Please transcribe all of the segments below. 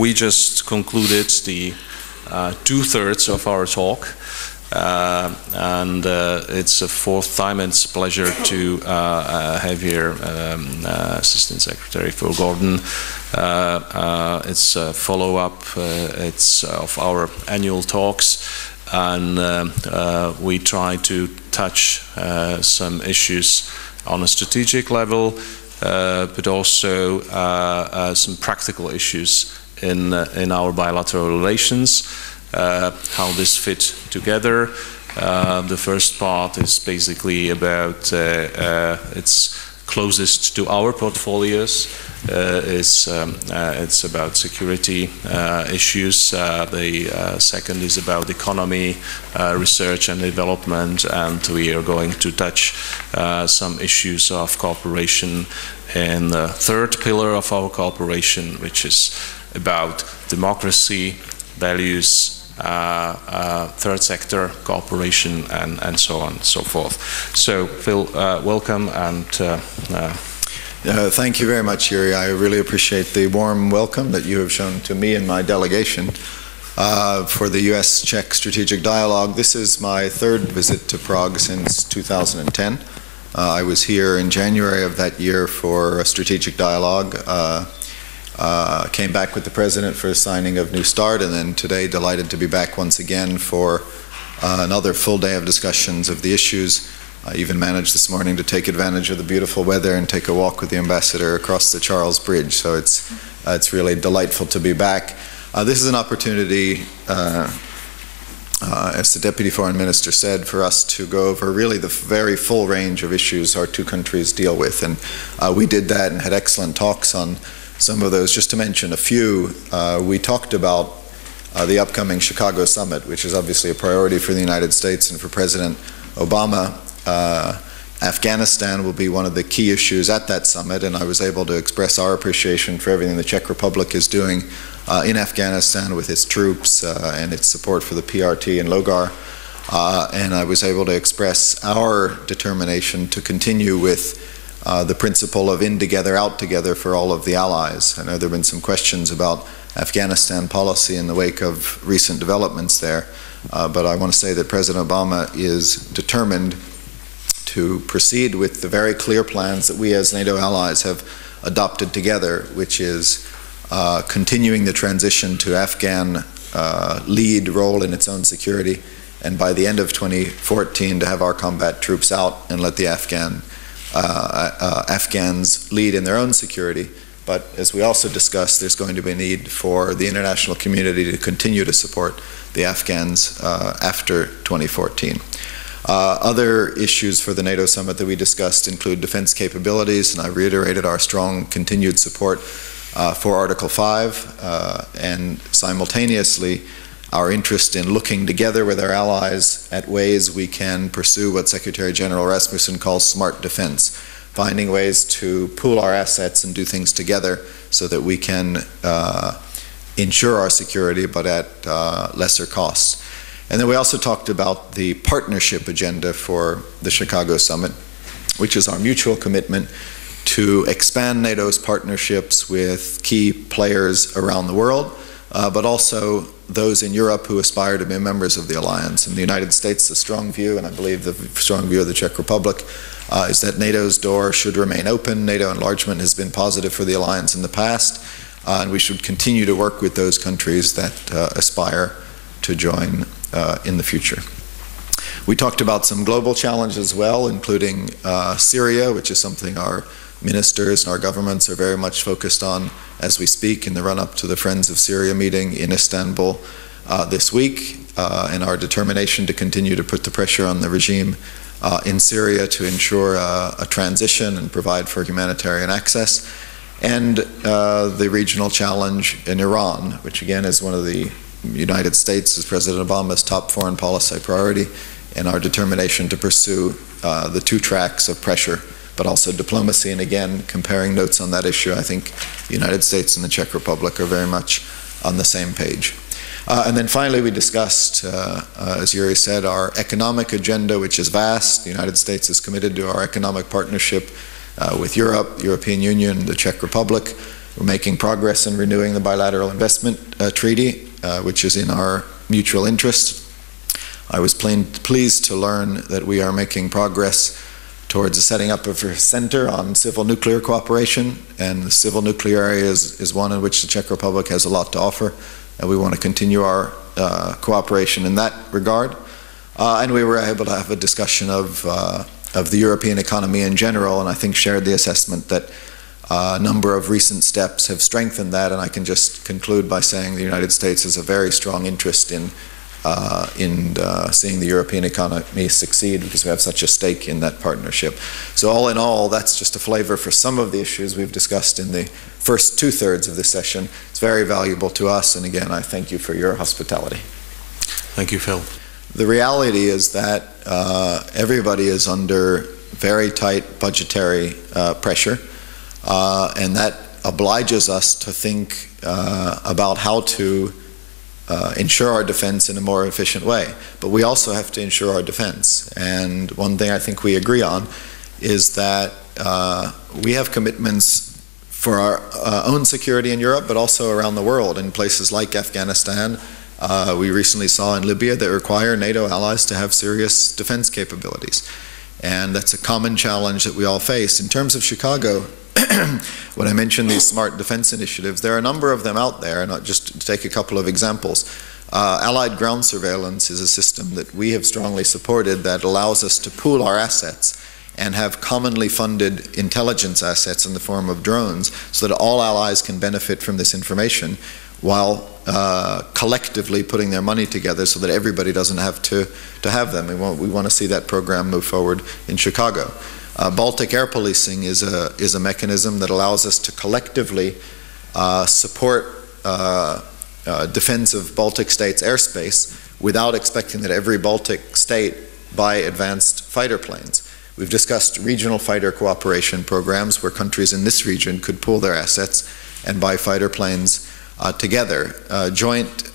We just concluded the two-thirds of our talk, and it's a fourth time. It's a pleasure to have here Assistant Secretary Phil Gordon. It's a follow-up of our annual talks, and we try to touch some issues on a strategic level, but also some practical issues in our bilateral relations, how this fit together. The first part is basically about it's closest to our portfolios. It's about security issues. The second is about economy, research and development, and we are going to touch some issues of cooperation in the third pillar of our cooperation, which is about democracy, values, third sector cooperation, and so on and so forth. So, Phil, welcome, and thank you very much, Jiri. I really appreciate the warm welcome that you have shown to me and my delegation for the U.S. Czech Strategic Dialogue. This is my third visit to Prague since 2010. I was here in January of that year for a strategic dialogue. Came back with the President for a signing of New Start, and then today delighted to be back once again for another full day of discussions of the issues. I even managed this morning to take advantage of the beautiful weather and take a walk with the ambassador across the Charles Bridge. So it's really delightful to be back. This is an opportunity, as the Deputy Foreign Minister said, for us to go over really the very full range of issues our two countries deal with. And we did that and had excellent talks on some of those. Just to mention a few, we talked about the upcoming Chicago summit, which is obviously a priority for the United States and for President Obama. Afghanistan will be one of the key issues at that summit, and I was able to express our appreciation for everything the Czech Republic is doing in Afghanistan with its troops and its support for the PRT and Logar. And I was able to express our determination to continue with the principle of in together, out together for all of the allies. I know there have been some questions about Afghanistan policy in the wake of recent developments there, but I want to say that President Obama is determined to proceed with the very clear plans that we as NATO allies have adopted together, which is continuing the transition to Afghan lead role in its own security, and by the end of 2014 to have our combat troops out and let the Afghans lead in their own security. But as we also discussed, there's going to be a need for the international community to continue to support the Afghans after 2014. Other issues for the NATO summit that we discussed include defense capabilities, and I reiterated our strong continued support for Article 5, and simultaneously our interest in looking together with our allies at ways we can pursue what Secretary General Rasmussen calls smart defense, finding ways to pool our assets and do things together so that we can ensure our security but at lesser costs. And then we also talked about the partnership agenda for the Chicago summit, which is our mutual commitment to expand NATO's partnerships with key players around the world, but also those in Europe who aspire to be members of the alliance. In the United States, the strong view, and I believe the strong view of the Czech Republic, is that NATO's door should remain open. NATO enlargement has been positive for the alliance in the past, and we should continue to work with those countries that aspire to join in the future. We talked about some global challenges as well, including Syria, which is something our ministers and our governments are very much focused on as we speak in the run-up to the Friends of Syria meeting in Istanbul this week, and our determination to continue to put the pressure on the regime in Syria to ensure a transition and provide for humanitarian access, and the regional challenge in Iran, which again is one of the United States, as President Obama's top foreign policy priority, and our determination to pursue the two tracks of pressure, but also diplomacy. And again, comparing notes on that issue, I think the United States and the Czech Republic are very much on the same page. And then finally, we discussed, as Jiri said, our economic agenda, which is vast. The United States is committed to our economic partnership with Europe, European Union, the Czech Republic. We're making progress in renewing the bilateral investment treaty, which is in our mutual interest. I was pleased to learn that we are making progress towards the setting up of a center on civil nuclear cooperation, and the civil nuclear area is one in which the Czech Republic has a lot to offer, and we want to continue our cooperation in that regard. And we were able to have a discussion of the European economy in general, and I think shared the assessment that a number of recent steps have strengthened that, and I can just conclude by saying the United States has a very strong interest in seeing the European economy succeed, because we have such a stake in that partnership. So all in all, that's just a flavor for some of the issues we've discussed in the first two-thirds of this session. It's very valuable to us, and again, I thank you for your hospitality. Thank you, Phil. The reality is that everybody is under very tight budgetary pressure, and that obliges us to think about how to ensure our defense in a more efficient way. But we also have to ensure our defense. And one thing I think we agree on is that we have commitments for our own security in Europe, but also around the world in places like Afghanistan. We recently saw in Libya that require NATO allies to have serious defense capabilities. And that's a common challenge that we all face. In terms of Chicago, when I mentioned these smart defense initiatives, there are a number of them out there, and just to take a couple of examples. Allied ground surveillance is a system that we have strongly supported that allows us to pool our assets and have commonly funded intelligence assets in the form of drones so that all allies can benefit from this information while collectively putting their money together so that everybody doesn't have to have them. We want to see that program move forward in Chicago. Baltic air policing is a mechanism that allows us to collectively support defense of Baltic states' airspace without expecting that every Baltic state buy advanced fighter planes. We've discussed regional fighter cooperation programs where countries in this region could pool their assets and buy fighter planes together. Joint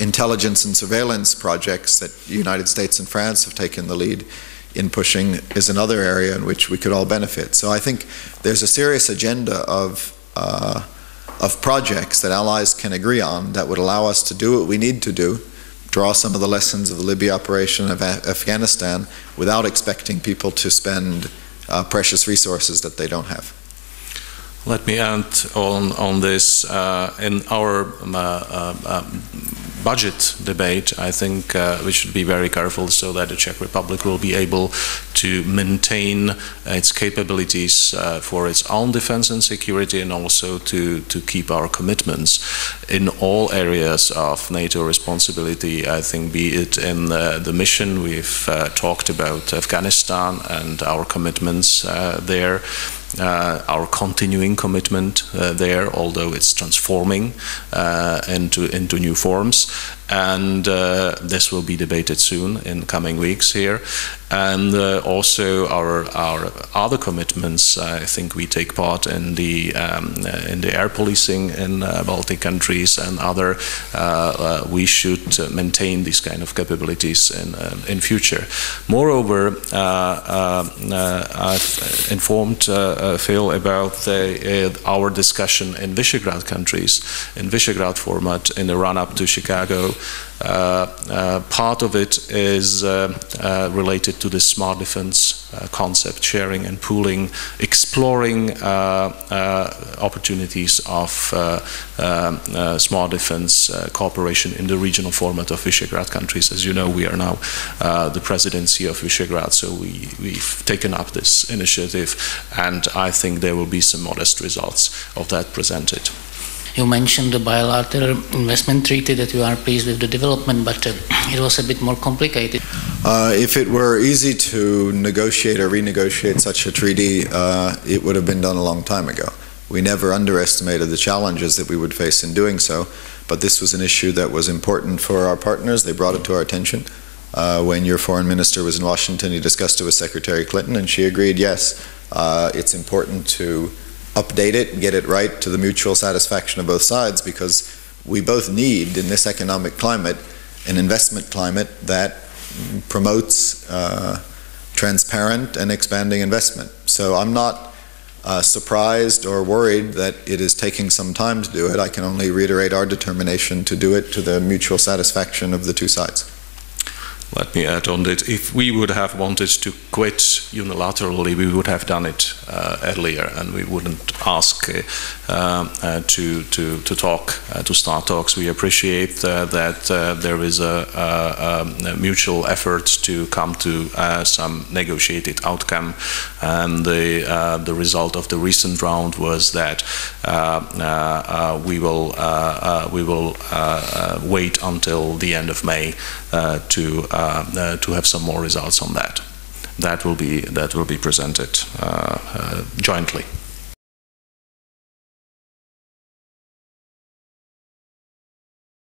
intelligence and surveillance projects that the United States and France have taken the lead in pushing is another area in which we could all benefit. So I think there's a serious agenda of projects that allies can agree on that would allow us to do what we need to do, draw some of the lessons of the Libya operation of Afghanistan without expecting people to spend precious resources that they don't have. Let me add on this. In our budget debate, I think we should be very careful so that the Czech Republic will be able to maintain its capabilities for its own defense and security, and also to keep our commitments in all areas of NATO responsibility. I think be it in the mission, we've talked about Afghanistan and our commitments there. Our continuing commitment there, although it's transforming into new forms, and this will be debated soon in coming weeks here. And also our other commitments. I think we take part in the air policing in Baltic countries and other. We should maintain these kind of capabilities in future. Moreover, I've informed Phil about our discussion in Visegrad countries, in Visegrad format, in the run-up to Chicago. Part of it is related to the smart defense concept, sharing and pooling, exploring opportunities of smart defense cooperation in the regional format of Visegrad countries. As you know, we are now the presidency of Visegrad, so we've taken up this initiative, and I think there will be some modest results of that presented. You mentioned the bilateral investment treaty, that you are pleased with the development, but it was a bit more complicated. If it were easy to negotiate or renegotiate such a treaty, it would have been done a long time ago. We never underestimated the challenges that we would face in doing so, but this was an issue that was important for our partners. They brought it to our attention. When your foreign minister was in Washington, he discussed it with Secretary Clinton, and she agreed, yes, it's important to update it and get it right to the mutual satisfaction of both sides, because we both need, in this economic climate, an investment climate that promotes transparent and expanding investment. So I'm not surprised or worried that it is taking some time to do it. I can only reiterate our determination to do it to the mutual satisfaction of the two sides. Let me add on that. If we would have wanted to quit unilaterally, we would have done it earlier, and we wouldn't ask to talk, to start talks. We appreciate that there is a mutual effort to come to some negotiated outcome, and the result of the recent round was that we will wait until the end of May to have some more results on that. That will be presented jointly.